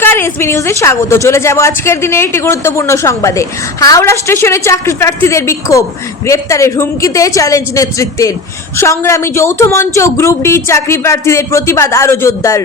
নমস্কার, এসবি নিউজে স্বাগত। চলে যাব আজকের দিনের একটি গুরুত্বপূর্ণ সংবাদে। হাওড়া স্টেশনে চাকরি প্রার্থীদের বিক্ষোভ, গ্রেপ্তারের হুমকিতে চ্যালেঞ্জ নেতৃত্বের। সংগ্রামী যৌথ মঞ্চ গ্রুপ ডি চাকরি প্রার্থীদের প্রতিবাদ আরও জোরদার।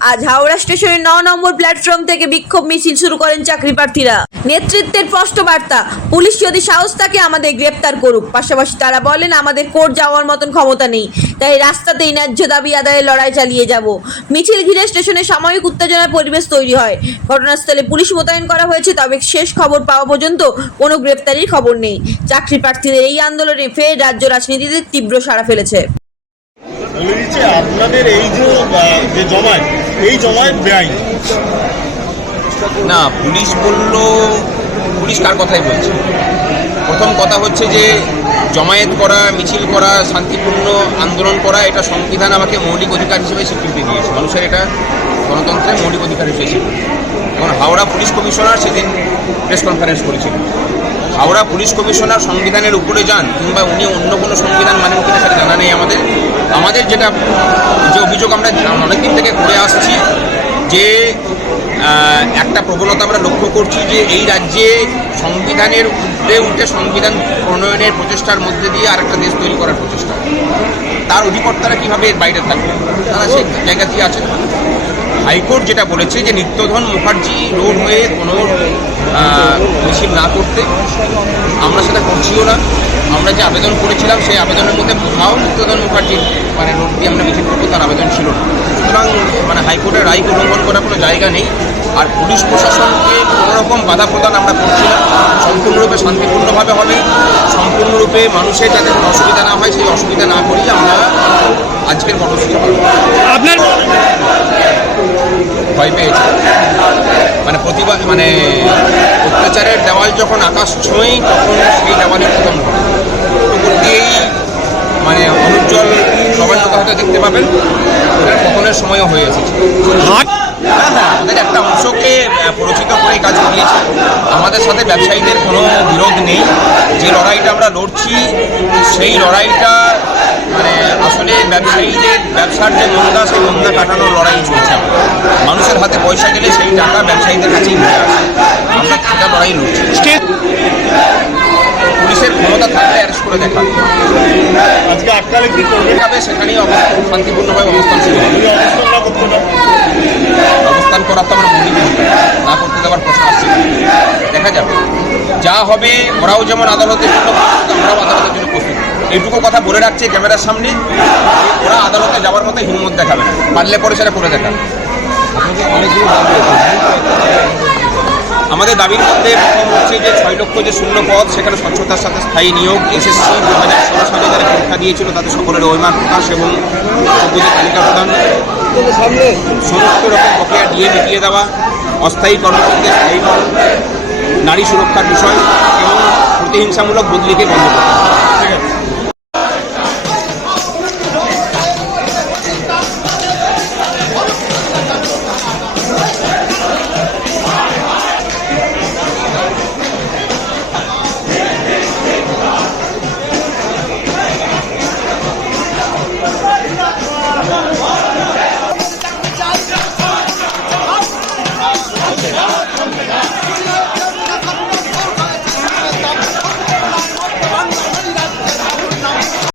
আজ হাওড়া স্টেশনের ন নম্বর প্ল্যাটফর্ম থেকে বিক্ষোভ মিছিল শুরু করেন চাকরি প্রার্থীরা। নেতৃত্বের স্পষ্ট বার্তা, পুলিশ যদি সাহস থাকে আমাদের গ্রেপ্তার করুক। পাশাপাশি তারা বলেন, আমাদের কোর্ট যাওয়ার মতন ক্ষমতা নেই, তাই রাস্তাতেই ন্যায্য দাবি আদায়ের লড়াই চালিয়ে যাব। মিছিল ঘিরে স্টেশনে সাময়িক উত্তেজনার পরিবেশ তৈরি হয়। ঘটনাস্থলে পুলিশ মোতায়েন করা হয়েছে, তবে শেষ খবর পাওয়া পর্যন্ত কোনো গ্রেপ্তারির খবর নেই। চাকরি প্রার্থীদের এই আন্দোলনে ফের রাজ্য রাজনীতিতে তীব্র সাড়া ফেলেছে। বলে দিচ্ছে আপনাদের এই যে আহ, যে জমায়েত এই জমায়েত বেআইন। না পুলিশ বলল পুলিশ কার কথাই বলছে? প্রথম কথা হচ্ছে যে জমায়েত করা মিছিল করা শান্তিপূর্ণ আন্দোলন করা এটা সংবিধান আমাকে মৌলিক অধিকার হিসেবে স্বীকৃতি দিয়েছে। মানুষের এটা গণতন্ত্রের মৌলিক অধিকার হিসেবে স্বীকৃতি। হাওড়া পুলিশ কমিশনার সেদিন প্রেস কনফারেন্স করেছিলেন হাওড়া পুলিশ কমিশনার সংবিধানের উপরে যান কিংবা উনি অন্য কোনো সংবিধান মানেন কিনা সেটা জানা নেই আমাদের। আমাদের যেটা, যে অভিযোগ আমরা অনেকদিন থেকে করে আসছি যে একটা প্রবণতা আমরা লক্ষ্য করছি যে এই রাজ্যে সংবিধানের উঠে উঠে সংবিধান প্রণয়নের প্রচেষ্টার মধ্যে দিয়ে আরেকটা দেশ তৈরি করার প্রচেষ্টা। তার অধিকর্তারা কীভাবে এর বাইরে থাকবে তারা সেই জায়গাতেই আছেন। হাইকোর্ট যেটা বলেছে যে নিত্যধন মুখার্জি রোড হয়ে কোনো মিছিল না করতে। আমরা সেটা করছিও না। আমরা যে আবেদন করেছিলাম সেই আবেদনের মধ্যে কোথাও নিত্যধন মুখার্জির মানে রোড দিয়ে আমরা মিছিল করব তার আবেদন ছিল না। সুতরাং মানে হাইকোর্টের রায়কে উল্লঙ্ঘন করার কোনো জায়গা নেই। আর পুলিশ প্রশাসনকে কোনো রকম বাধা প্রদান আমরা করছি না। সম্পূর্ণরূপে শান্তিপূর্ণভাবে হবে। সম্পূর্ণরূপে মানুষের যাতে কোনো অসুবিধা না হয়, সেই অসুবিধা না করিয়ে আমরা আজকের কর্মসূচি আপনার ভয় পেয়েছে। মানে প্রতিবাদ মানে অত্যাচারের দেওয়াল যখন আকাশ ছোঁয় তখন সেই দেওয়ালের প্রথম দিয়েই মানে অনুজ্জ্বল নবান্নতা হয়তো দেখতে পাবেন। পতনের সময়ও হয়ে এসেছে হাট? হ্যাঁ হ্যাঁ আমাদের একটা অংশকে পরিচিত করে কাজ করিয়েছে। আমাদের সাথে ব্যবসায়ীদের কোনো বিরোধ নেই। যে লড়াইটা আমরা লড়ছি সেই লড়াইটা মানে আসলে ব্যবসায়ীদের ব্যবসার যে মন্দা সেই মন্দা কাটানোর লড়াই চলছে। মানুষের হাতে পয়সা গেলে সেই টাকা ব্যবসায়ীদের কাছেই ঘুরে আসে। আমরা সেটা লড়াই লড়ছি। পুলিশের ক্ষমতা থাকলে অ্যারেস্ট করে দেখা আজকে আটকালে কি করবে? দেখাবে সেখানেই অবস্থান শান্তিপূর্ণভাবে অবস্থান শুরু হবে। অবস্থান না করতে না করার তো আমরা বলি না করতে দেওয়ার প্রশ্ন আসছে। দেখা যাবে। যা হবে ওরাও যেমন আদালতের জন্য প্রস্তুত আমরাও আদালতের জন্য প্রস্তুত। এইটুকু কথা বলে রাখছে ক্যামেরার সামনে। ওরা আদালতে যাওয়ার মতো হিম্মত দেখাবে না। পারলে পরে সেটা করে দেখাবে। আমাদের দাবির মধ্যে প্রথম হচ্ছে যে ছয় লক্ষ যে শূন্য পদ, সেখানে স্বচ্ছতার সাথে স্থায়ী নিয়োগ এসএসসি দু হাজার ষোলো সালে যারা পরীক্ষা দিয়েছিল তাদের সকলের ওইমার প্রকাশ এবং তালিকা প্রদান। সমস্ত রকম প্রক্রিয়া ডিএ মিটিয়ে দেওয়া, অস্থায়ী কর্মচারীদের স্থায়ীকরণ নারী সুরক্ষার বিষয় এবং প্রতিহিংসামূলক বদলিকে বন্ধ করা।